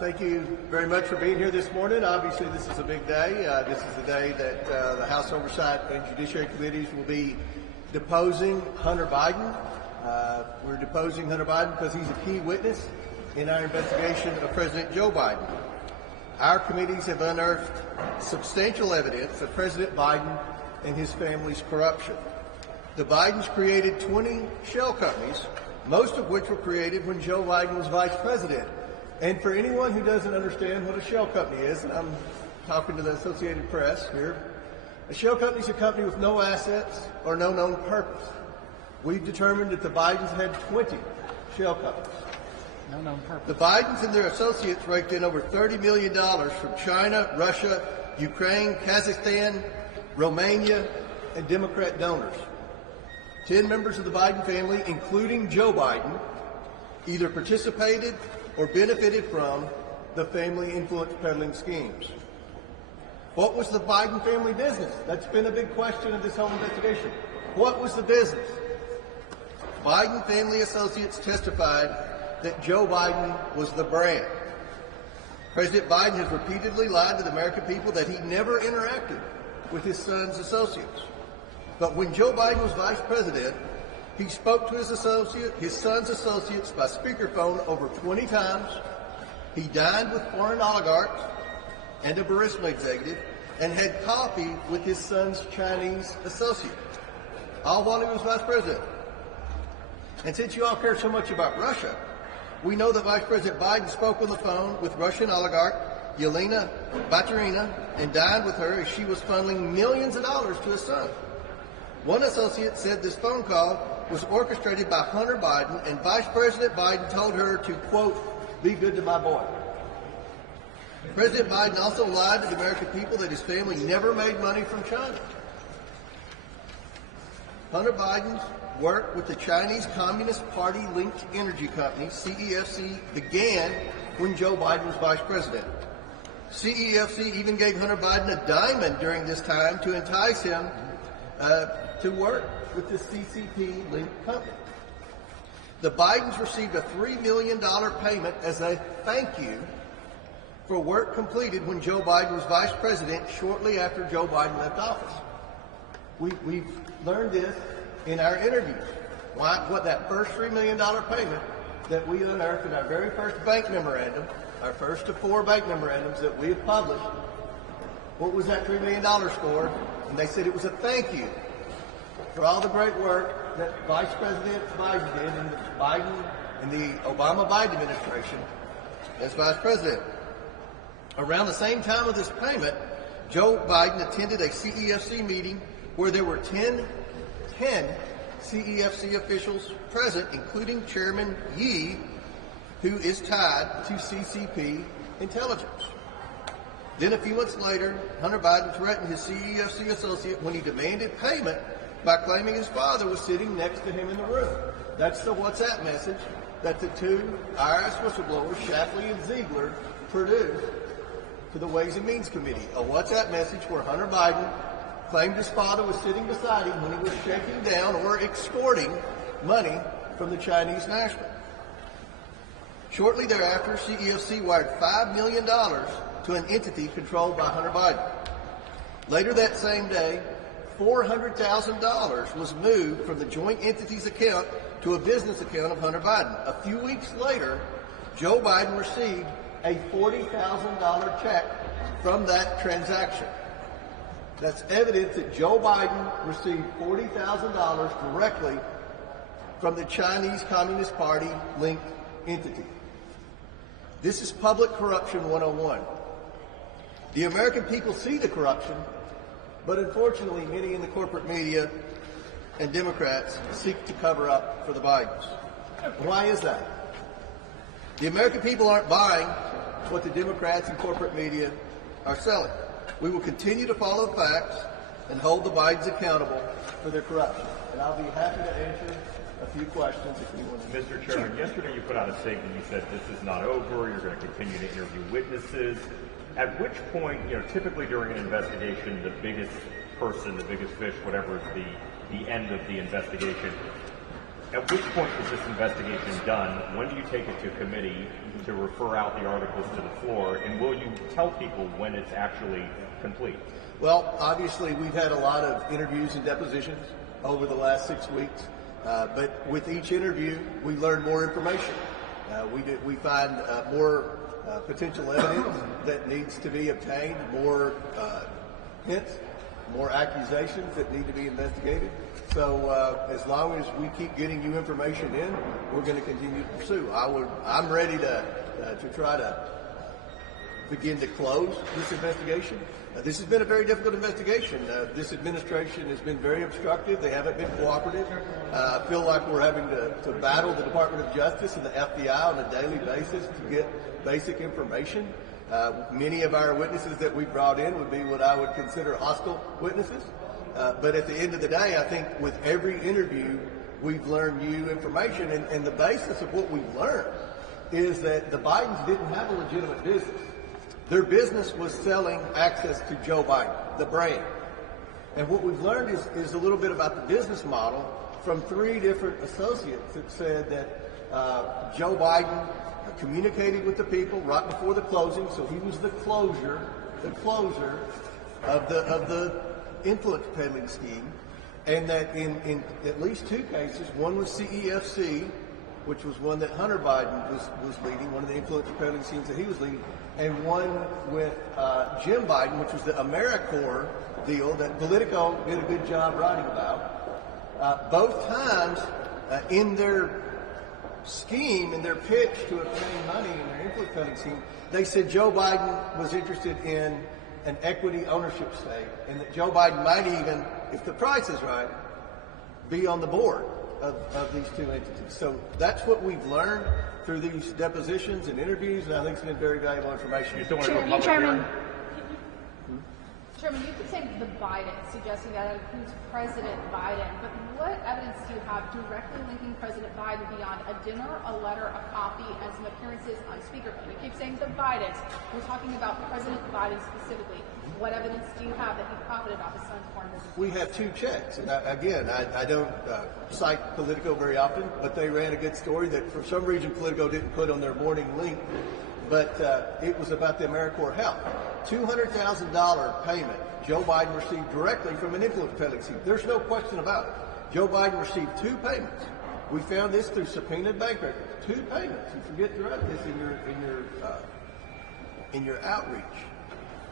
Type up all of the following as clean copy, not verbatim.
Thank you very much for being here this morning. Obviously, this is a big day. This is the day that the House Oversight and Judiciary Committees will be deposing Hunter Biden. We're deposing Hunter Biden because he's a key witness in our investigation of President Joe Biden. Our committees have unearthed substantial evidence of President Biden and his family's corruption. The Bidens created 20 shell companies, most of which were created when Joe Biden was vice president. And for anyone who doesn't understand what a shell company is, and I'm talking to the Associated Press here, a shell company is a company with no assets or no known purpose. We've determined that the Bidens had 20 shell companies. No known purpose. The Bidens and their associates raked in over $30 million from China, Russia, Ukraine, Kazakhstan, Romania, and Democrat donors. 10 members of the Biden family, including Joe Biden, either participated or benefited from the family influence peddling schemes. What was the Biden family business? That's been a big question of this whole investigation. What was the business? Biden family associates testified that Joe Biden was the brand. President Biden has repeatedly lied to the American people that he never interacted with his son's associates. But when Joe Biden was vice president, he spoke to his son's associates by speakerphone over 20 times. He dined with foreign oligarchs and a Burisma executive and had coffee with his son's Chinese associate, all while he was vice president. And since you all care so much about Russia, we know that Vice President Biden spoke on the phone with Russian oligarch Yelena Baturina and dined with her as she was funneling millions of dollars to his son. One associate said this phone call was orchestrated by Hunter Biden, and Vice President Biden told her to, quote, be good to my boy. President Biden also lied to the American people that his family never made money from China. Hunter Biden's work with the Chinese Communist Party-linked energy company, CEFC, began when Joe Biden was vice president. CEFC even gave Hunter Biden a diamond during this time to entice him to work with the CCP-linked company. The Bidens received a $3 million payment as a thank you for work completed when Joe Biden was vice president shortly after Joe Biden left office. We've learned this in our interviews. What that first $3 million payment that we unearthed in our very first bank memorandum, our first of 4 bank memorandums that we have published, what was that $3 million for? And they said it was a thank you for all the great work that Vice President Biden did in the Biden and the Obama-Biden administration as vice president. Around the same time of this payment, Joe Biden attended a CEFC meeting where there were 10 CEFC officials present, including Chairman Yi, who is tied to CCP intelligence. Then a few months later, Hunter Biden threatened his CEFC associate when he demanded payment by claiming his father was sitting next to him in the room. That's the WhatsApp message that the 2 IRS whistleblowers, Shapley and Ziegler, produced to the Ways and Means Committee. A WhatsApp message where Hunter Biden claimed his father was sitting beside him when he was shaking down or extorting money from the Chinese national. Shortly thereafter, CEFC wired $5 million to an entity controlled by Hunter Biden. Later that same day, $400,000 was moved from the joint entity's account to a business account of Hunter Biden. A few weeks later, Joe Biden received a $40,000 check from that transaction. That's evidence that Joe Biden received $40,000 directly from the Chinese Communist Party-linked entity. This is public corruption 101. The American people see the corruption, but unfortunately, many in the corporate media and Democrats seek to cover up for the Bidens. Why is that? The American people aren't buying what the Democrats and corporate media are selling. We will continue to follow the facts and hold the Bidens accountable for their corruption. And I'll be happy to answer a few questions if you want to. Mr. Chairman, yesterday you put out a statement. You said this is not over. You're going to continue to interview witnesses. At which point, typically during an investigation, the biggest person, the biggest fish, whatever is the end of the investigation, At which point is this investigation done? When do you take it to committee to refer out the articles to the floor? And will you tell people when it's actually complete? Well, obviously, we've had a lot of interviews and depositions over the last 6 weeks. But with each interview, we learn more information. We find more potential evidence that needs to be obtained, more hints, more accusations that need to be investigated. So as long as we keep getting you information in, we're going to continue to pursue. I'm ready to try to begin to close this investigation. This has been a very difficult investigation. This administration has been very obstructive. They haven't been cooperative. I feel like we're having to battle the Department of Justice and the FBI on a daily basis to get basic information. Many of our witnesses that we brought in would be what I would consider hostile witnesses. But at the end of the day, I think with every interview, we've learned new information. And the basis of what we've learned is that the Bidens didn't have a legitimate business. Their business was selling access to Joe Biden, the brand. And what we've learned is a little bit about the business model from 3 different associates that said that Joe Biden communicated with the people right before the closing, so he was the closer of the influence peddling scheme, and that in at least 2 cases, one was CEFC, which was one that Hunter Biden was leading, one of the influence peddling schemes that he was leading, and one with Jim Biden, which was the AmeriCorps deal that Politico did a good job writing about. Both times in their scheme, in their pitch to obtain money in their influence peddling scheme, they said Joe Biden was interested in an equity ownership stake, and that Joe Biden might even, if the price is right, be on the board of these 2 entities. So that's what we've learned through these depositions and interviews, and I think it's been very valuable information. You still want to go public hearing? Chairman, you keep saying the Biden, suggesting that includes President Biden, but what evidence do you have directly linking President Biden beyond a dinner, a letter, a copy, and some appearances on speakerphone? You keep saying the Bidens. We're talking about President Biden specifically. What evidence do you have that he profited off his son's foreign business? We have 2 checks, and I don't cite Politico very often, but they ran a good story that for some reason Politico didn't put on their morning link, but it was about the AmeriCorps Health. $200,000 payment Joe Biden received directly from an influence peddling scheme. There's no question about it. Joe Biden received 2 payments. We found this through subpoenaed bank records. 2 payments. You forget to write this in your outreach.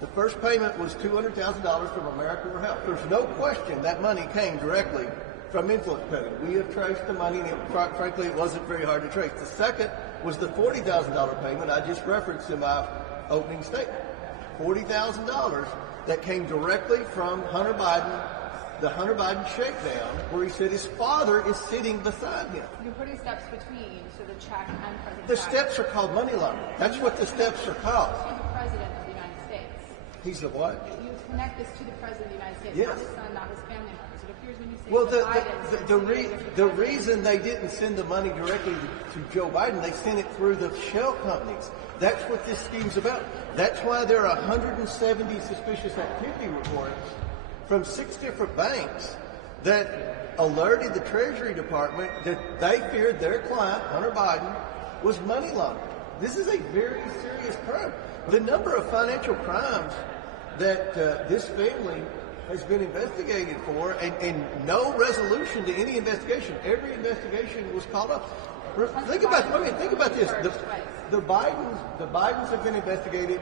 The first payment was $200,000 from AmeriCorps Health. There's no question that money came directly from influence peddling. We have traced the money, and frankly, it wasn't very hard to trace. The second was the $40,000 payment I just referenced in my opening statement. $40,000 that came directly from Hunter Biden, the Hunter Biden shakedown, where he said his father is sitting beside him. You're putting steps between, so the check and President The Biden. steps are called money laundering. That's what the steps are called. He's the President of the United States. He's the what? You connect this to the President of the United States, Yes. not his son, not his family members. It appears when you say Well, the Bidens, the reason they didn't send the money directly to Joe Biden, they sent it through the shell companies. That's what this scheme's about. That's why there are 170 suspicious activity reports from 6 different banks that alerted the Treasury Department that they feared their client, Hunter Biden, was money laundering. This is a very serious crime. The number of financial crimes that this family has been investigated for, and no resolution to any investigation. Every investigation was called up. Think about this. The Bidens have been investigated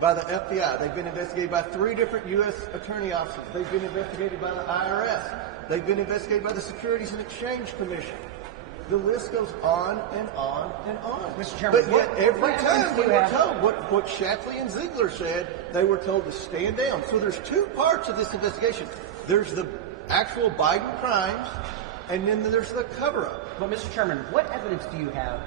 by the FBI. They've been investigated by 3 different U.S. attorney offices. They've been investigated by the IRS. They've been investigated by the Securities and Exchange Commission. The list goes on and on and on. Mr. Chairman, but yet every time we were told what Shapley and Ziegler said, they were told to stand down. So there's 2 parts of this investigation. There's the actual Biden crimes, and then there's the cover-up. But Mr. Chairman, what evidence do you have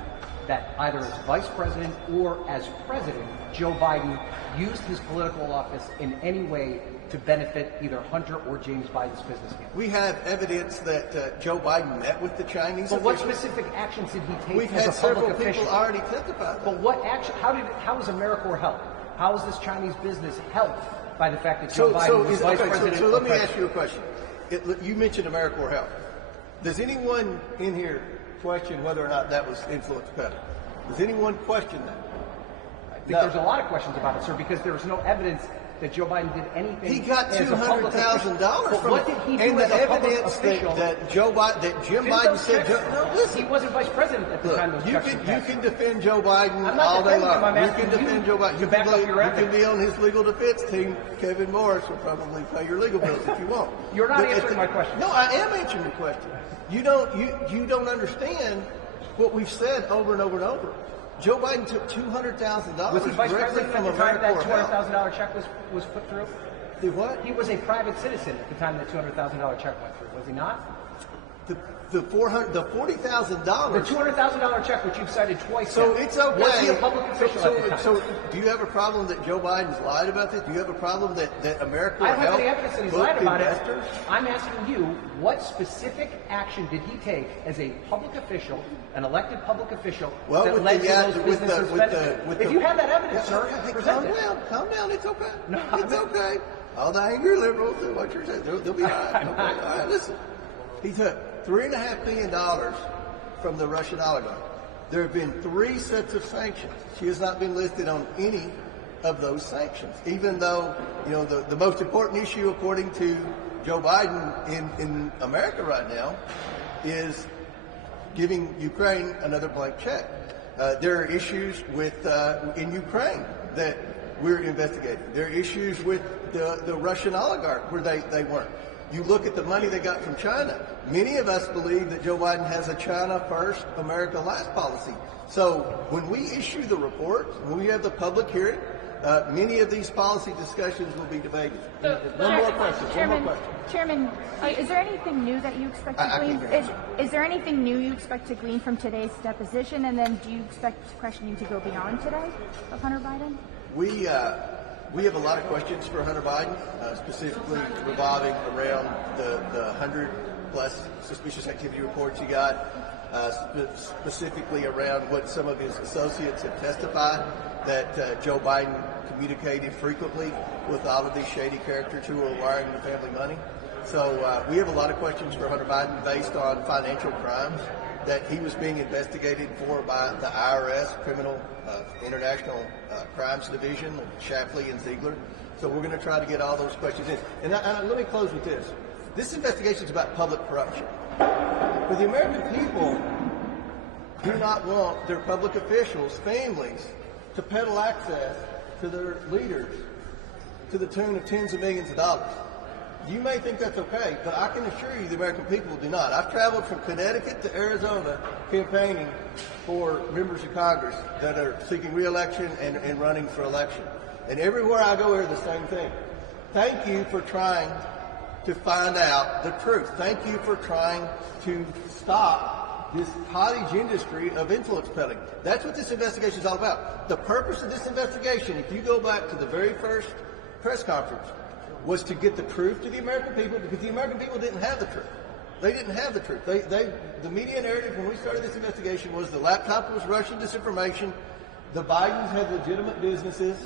that either as Vice President or as President, Joe Biden used his political office in any way to benefit either Hunter or James Biden's business deal? We have evidence that Joe Biden met with the Chinese But officials. what specific actions did he take We've as had a several public people official? already testify. But what action? How is AmeriCorps helped? How is this Chinese business helped by the fact that Joe Biden was Vice President? So let me ask you a question. You mentioned AmeriCorps Health. Does anyone in here question whether or not that was influence peddling? Does anyone question that? I think there's a lot of questions about it, sir, because there was no evidence that Joe Biden did anything. He got $200,000 from what did he do and as the a public evidence official? that Jim Biden said. No, listen. He wasn't vice president at the time those checks were You passed. can defend Joe Biden I'm not all day defending him. long. I'm You asking can defend you Joe Biden. to back up your You ethics. can be on his legal defense team. Kevin Morris will probably pay your legal bills if you want. You're not answering my question. No, I am answering your question. You don't understand what we've said over and over and over. Joe Biden took $200,000 Was he vice directly president from at the time that AmeriCorps Health. $200,000 check was put through? The what? He was a private citizen at the time that $200,000 check went through, was he not? The $40,000. The $200,000 check, which you've cited twice. So now, it's okay. Was he a public official at the time? So do you have a problem that Joe Biden's lied about this? Do you have a problem that AmeriCorps I don't have Health any evidence that he's booked lied about investors? it. I'm asking you, what specific action did he take as a public official, an elected public official, Well, that with led the- to those with the- businesses with the- benefiting? with If the- you have that evidence, Yeah, sir, okay, present it. calm down. It's okay. No, It's okay. All the angry liberals do what you're saying. They'll be all right. Okay. All right, listen. He took $3.5 billion from the Russian oligarch. There have been 3 sets of sanctions. She has not been listed on any of those sanctions, even though, the most important issue, according to Joe Biden in America right now, is giving Ukraine another blank check. There are issues in Ukraine that we're investigating. There are issues with the Russian oligarch where they weren't. You look at the money they got from China. Many of us believe that Joe Biden has a China first, America last policy. So when we issue the report, when we have the public hearing, many of these policy discussions will be debated. One more question. Chairman, is there anything new that you expect to glean? Is there anything new you expect to glean from today's deposition? And then do you expect questioning to go beyond today of Hunter Biden? We have a lot of questions for Hunter Biden, specifically revolving around the 100-plus suspicious activity reports he got, specifically around what some of his associates have testified, that Joe Biden communicated frequently with all of these shady characters who were wiring the family money. So we have a lot of questions for Hunter Biden based on financial crimes that he was being investigated for by the IRS, Criminal International Crimes Division, Shapley and Ziegler. So we're going to try to get all those questions in. And let me close with this. This investigation is about public corruption. But the American people do not want their public officials, families, to peddle access to their leaders to the tune of tens of millions of dollars. You may think that's okay, but I can assure you the American people do not. I've traveled from Connecticut to Arizona campaigning for members of Congress that are seeking re-election and running for election. And everywhere I go, I hear the same thing. Thank you for trying to find out the truth. Thank you for trying to stop this cottage industry of influence peddling. That's what this investigation is all about. The purpose of this investigation, if you go back to the very first press conference, was to get the truth to the American people, because the American people didn't have the truth. They didn't have the truth. The media narrative when we started this investigation was the laptop was Russian disinformation. The Bidens had legitimate businesses.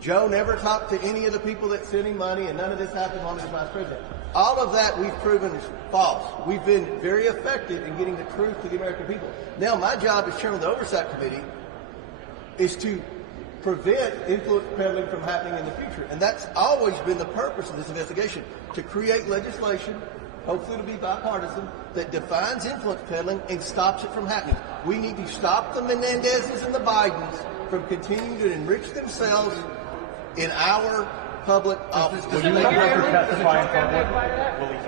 Joe never talked to any of the people that sent him money, and none of this happened while he was vice president. All of that we've proven is false. We've been very effective in getting the truth to the American people. Now, my job as chairman of the Oversight Committee is to prevent influence peddling from happening in the future. And that's always been the purpose of this investigation, to create legislation, hopefully to be bipartisan, that defines influence peddling and stops it from happening. We need to stop the Menendezes and the Bidens from continuing to enrich themselves in our public office. Will you testify in public? Will he